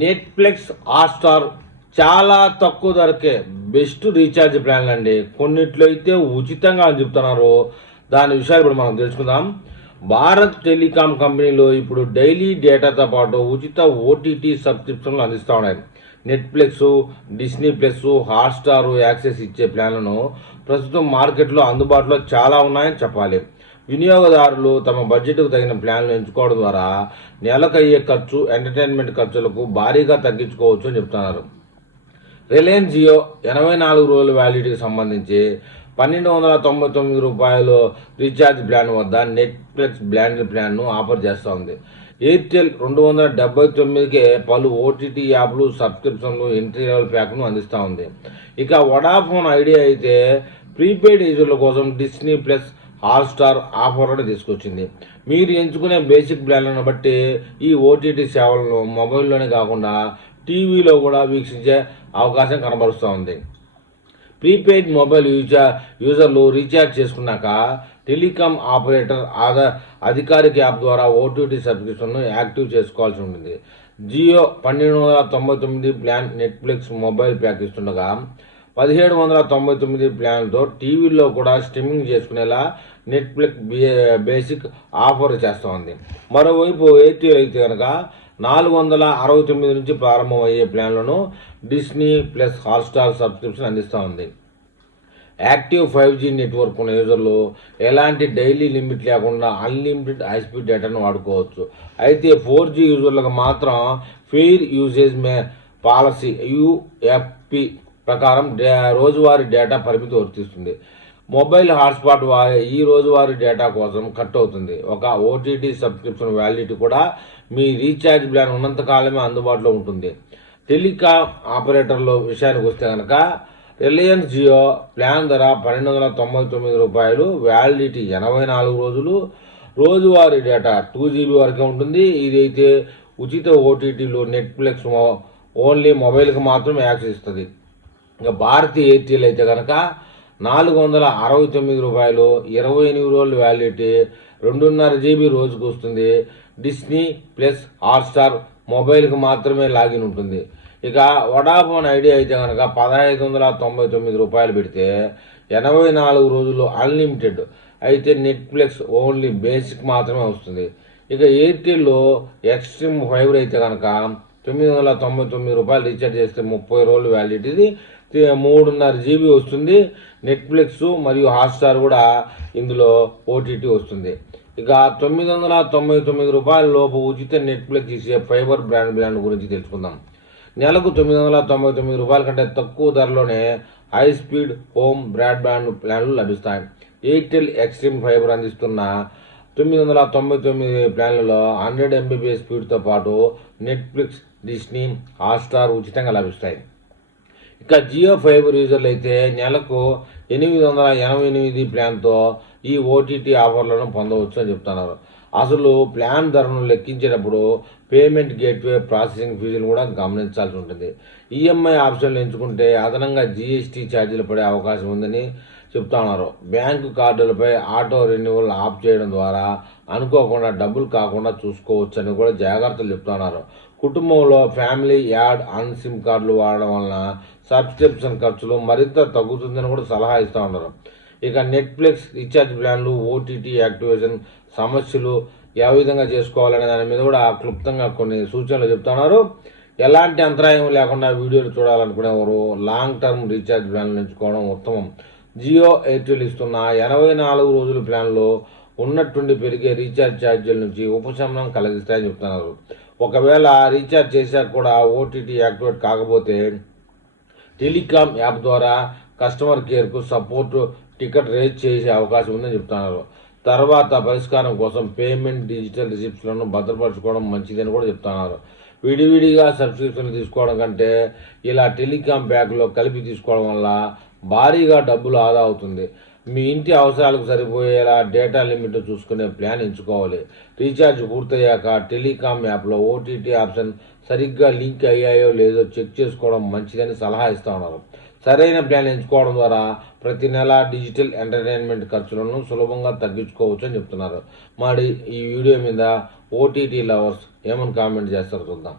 Netflix Hotstar చాలా తక్కువ ధరకే బెస్ట్ రీఛార్జ్ ప్లాన్లు అండి. కొన్నిట్లో అయితే ఉచితంగా అని చెప్తున్నారు. దాని విషయాలు ఇప్పుడు మనం తెలుసుకుందాం. భారత్ టెలికాం కంపెనీలో ఇప్పుడు డైలీ డేటాతో పాటు ఉచిత ఓటీటీ సబ్స్క్రిప్షన్లు అందిస్తూ ఉన్నాయి. Netflix, Disney plus, Hotstar access ఇచ్చే ప్లాన్లను ప్రస్తుతం మార్కెట్లో అందుబాటులో చాలా ఉన్నాయని చెప్పాలి. వినియోగదారులు తమ బడ్జెట్కు తగిన ప్లాన్లు ఎంచుకోవడం ద్వారా నెలకు అయ్యే ఖర్చు, ఎంటర్టైన్మెంట్ ఖర్చులకు భారీగా తగ్గించుకోవచ్చు అని చెప్తున్నారు. రిలయన్స్ జియో 84 రోజుల వ్యాలిడిటీకి సంబంధించి రూ. 1299 రీఛార్జ్ ప్లాన్ వద్ద నెట్ఫ్లిక్స్ బ్రాండ్ ప్లాన్ను ఆఫర్ చేస్తోంది. ఎయిర్టెల్ 279కే పలు ఓటీటీ యాప్లు, సబ్స్క్రిప్షన్లు, ఎంట్రీ లెవెల్ ప్యాక్ను అందిస్తూ ఉంది. ఇక వడాఫోన్ ఐడియా అయితే ప్రీపెయిడ్ యూజర్ల కోసం డిస్నీ ప్లస్, హాట్‌స్టార్ ఆఫర్లను తీసుకొచ్చింది. మీరు ఎంచుకునే బేసిక్ ప్లాన్లను బట్టి ఈ ఓటీటీ సేవలను మొబైల్లోనే కాకుండా టీవీలో కూడా వీక్షించే అవకాశం కనబరుస్తోంది. ప్రీపెయిడ్ మొబైల్ యూజర్లు రీఛార్జ్ చేసుకున్నాక టెలికాం ఆపరేటర్ అధికారిక యాప్ ద్వారా ఓటీటీ సబ్స్క్రిప్షన్ను యాక్టివ్ చేసుకోవాల్సి ఉంటుంది. Jio 1299 plan Netflix mobile pack ఇస్తుండగా 1799 ప్లాన్తో టీవీల్లో కూడా స్ట్రీమింగ్ చేసుకునేలా నెట్ఫ్లిక్స్ బేసిక్ ఆఫర్ చేస్తోంది. మరోవైపు ఎయిర్టెల్ అయితే కనుక 469 నుంచి ప్రారంభమయ్యే ప్లాన్లను డిస్నీ ప్లస్, హాట్‌స్టార్ సబ్స్క్రిప్షన్ అందిస్తోంది. యాక్టివ్ 5G నెట్వర్క్ ఉన్న యూజర్లు ఎలాంటి డైలీ లిమిట్ లేకుండా అన్లిమిటెడ్ హైస్పీడ్ డేటాను వాడుకోవచ్చు. అయితే 4G యూజర్లకు మాత్రం ఫెయిర్ యూసేజ్ పాలసీ UFP ప్రకారం రోజువారీ డేటా పరిమితి వర్తిస్తుంది. మొబైల్ హాట్స్పాట్ ఈ రోజువారీ డేటా కోసం కట్ అవుతుంది. ఒక ఓటీటీ సబ్స్క్రిప్షన్ వ్యాలిడిటీ కూడా మీ రీఛార్జ్ ప్లాన్ ఉన్నంతకాలమే అందుబాటులో ఉంటుంది. టెలికాం ఆపరేటర్ల విషయానికి వస్తే కనుక రిలయన్స్ జియో ప్లాన్ ధర రూ. 1299, వ్యాలిడిటీ 84 రోజులు, రోజువారీ డేటా 2GB వరకే ఉంటుంది. ఇదైతే ఉచిత ఓటీటీలో నెట్ఫ్లిక్స్ ఓన్లీ మొబైల్కి మాత్రమే యాక్సెస్ ఇస్తుంది. ఇంకా భారతీయ ఎయిర్టెల్ అయితే కనుక రూ. 469, 28 రోజుల వ్యాలిడిటీ, 2.5GB రోజుకు వస్తుంది. డిస్నీ ప్లస్, హాట్‌స్టార్ మొబైల్కి మాత్రమే లాగిన్ ఉంటుంది. ఇక వడాఫోన్ ఐడియా అయితే కనుక రూ. 1599 పెడితే 84 రోజులు అన్లిమిటెడ్, అయితే నెట్ఫ్లిక్స్ ఓన్లీ బేసిక్ మాత్రమే వస్తుంది. ఇక ఎయిర్టెల్లో ఎక్స్ట్రీమ్ ఫైబర్ అయితే కనుక రూ. 999 రీఛార్జ్ చేస్తే 30 రోజులు వ్యాలిడిటీ, 3.5GB వస్తుంది. నెట్ఫ్లిక్స్ మరియు హాట్‌స్టార్ కూడా ఇందులో ఓటీటీ వస్తుంది. ఇక రూ. 999 లోపు ఉచిత నెట్ఫ్లిక్స్ ఇచ్చే ఫైబర్ బ్రాండ్ ప్లాన్ గురించి తెలుసుకుందాం. నెలకు రూ. 999 కంటే తక్కువ ధరలోనే హై స్పీడ్ హోమ్ బ్రాడ్బ్యాండ్ ప్లాన్లు లభిస్తాయి. ఎయిర్టెల్ ఎక్స్ట్రీమ్ ఫైబర్ అందిస్తున్న 999 ప్లాన్లలో 100 MBps స్పీడ్తో పాటు నెట్ఫ్లిక్స్, డిస్నీ, హాట్‌స్టార్ ఉచితంగా లభిస్తాయి. ఇక జియో ఫైబర్ యూజర్లు అయితే నెలకు 888 ప్లాన్తో ఈ ఓటీటీ ఆఫర్లను పొందవచ్చు అని చెప్తున్నారు. అసలు ప్లాన్ ధరను లెక్కించేటప్పుడు పేమెంట్ గేట్వే, ప్రాసెసింగ్ ఫీజులు కూడా గమనించాల్సి ఉంటుంది. ఈఎంఐ ఆప్షన్లు ఎంచుకుంటే అదనంగా జీఎస్టీ ఛార్జీలు పడే అవకాశం ఉందని చెప్తున్నారు. బ్యాంకు కార్డులపై ఆటో రెన్యువల్ ఆఫ్ చేయడం ద్వారా అనుకోకుండా డబ్బులు కాకుండా చూసుకోవచ్చని కూడా జాగ్రత్తలు చెప్తున్నారు. కుటుంబంలో ఫ్యామిలీ యాడ్ ఆన్ సిమ్ కార్డులు వాడడం వలన సబ్స్క్రిప్షన్ ఖర్చులు మరింత తగ్గుతుందని కూడా సలహా ఇస్తూ ఉన్నారు. ఇక నెట్ఫ్లిక్స్ రీఛార్జ్ ప్లాన్లు, ఓటీటీ యాక్టివేషన్ సమస్యలు ఏ విధంగా చేసుకోవాలనే దాని మీద కూడా క్లుప్తంగా కొన్ని సూచనలు చెప్తున్నారు. ఎలాంటి అంతరాయం లేకుండా వీడియోలు చూడాలనుకునేవారు లాంగ్ టర్మ్ రీఛార్జ్ ప్లాన్లు ఎంచుకోవడం ఉత్తమం. జియో, ఎయిర్టెల్ ఇస్తున్న 84 రోజుల ప్లాన్లో ఉన్నట్టుండి పెరిగే రీఛార్జ్ ఛార్జీల నుంచి ఉపశమనం కలిగిస్తాయని చెప్తున్నారు. ఒకవేళ రీఛార్జ్ చేశాక కూడా ఓటీటీ యాక్టివేట్ కాకపోతే టెలికాం యాప్ ద్వారా కస్టమర్ కేర్కు సపోర్ట్ టికెట్ రేజ్ చేసే అవకాశం ఉందని చెప్తున్నారు. తర్వాత పరిష్కారం కోసం పేమెంట్ డిజిటల్ రిసిప్ట్లను భద్రపరచుకోవడం మంచిదని కూడా చెప్తున్నారు. విడివిడిగా సబ్స్క్రిప్షన్లు తీసుకోవడం కంటే ఇలా టెలికాం ప్యాక్లో కలిపి తీసుకోవడం వల్ల భారీగా డబ్బులు ఆదా అవుతుంది. మీ ఇంటి అవసరాలకు సరిపోయేలా డేటా లిమిట్ చూసుకునే ప్లాన్ ఎంచుకోవాలి. రీఛార్జ్ పూర్తయ్యాక టెలికాం యాప్లో ఓటీటీ ఆప్షన్ సరిగ్గా లింక్ అయ్యాయో లేదో చెక్ చేసుకోవడం మంచిదని సలహా ఇస్తూ ఉన్నారు. సరైన ప్లాన్ ఎంచుకోవడం ద్వారా ప్రతి నెల డిజిటల్ ఎంటర్టైన్మెంట్ ఖర్చులను సులభంగా తగ్గించుకోవచ్చు అని చెప్తున్నారు. మరి ఈ వీడియో మీద ఓటీటీ లవర్స్ ఏమని కామెంట్ చేస్తారో చూద్దాం.